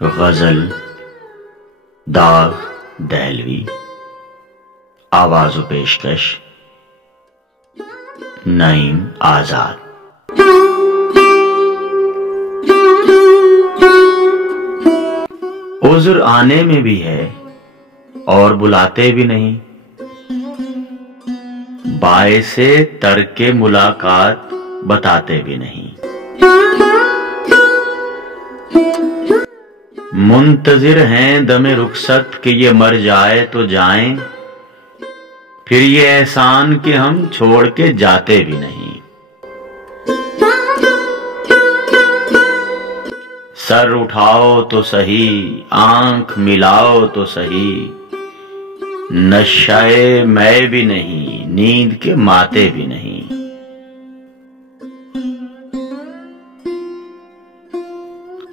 गजल दाग दहलवी। आवाज़ व पेशकश नईम आजाद। उज़्र आने में भी है और बुलाते भी नहीं, बायसे तर्के मुलाकात बताते भी नहीं। मुंतजिर हैं दमे रुखसत कि ये मर जाए तो जाएं, फिर ये एहसान कि हम छोड़ के जाते भी नहीं। सर उठाओ तो सही, आंख मिलाओ तो सही, नशाए मैं भी नहीं, नींद के माते भी नहीं।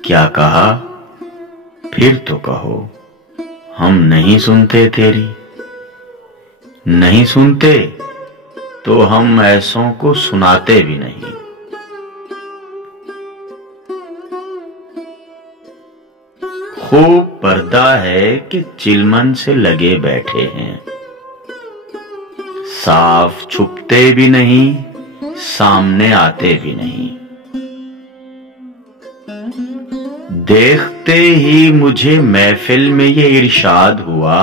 क्या कहा फिर तो कहो, हम नहीं सुनते तेरी। नहीं सुनते तो हम ऐसों को सुनाते भी नहीं। खूब पर्दा है कि चिलमन से लगे बैठे हैं, साफ छुपते भी नहीं, सामने आते भी नहीं। देखते ही मुझे महफिल में ये इरशाद हुआ,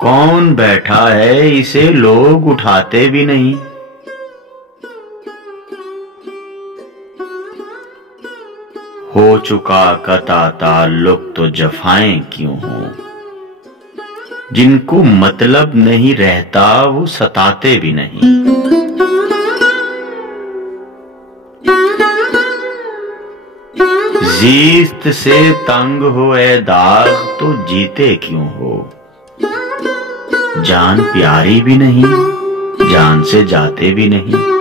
कौन बैठा है इसे लोग उठाते भी नहीं। हो चुका कता ताल्लुक तो जफाएं क्यों हो, जिनको मतलब नहीं रहता वो सताते भी नहीं। जीस्त से तंग हो ए दाग तो जीते क्यों हो, जान प्यारी भी नहीं, जान से जाते भी नहीं।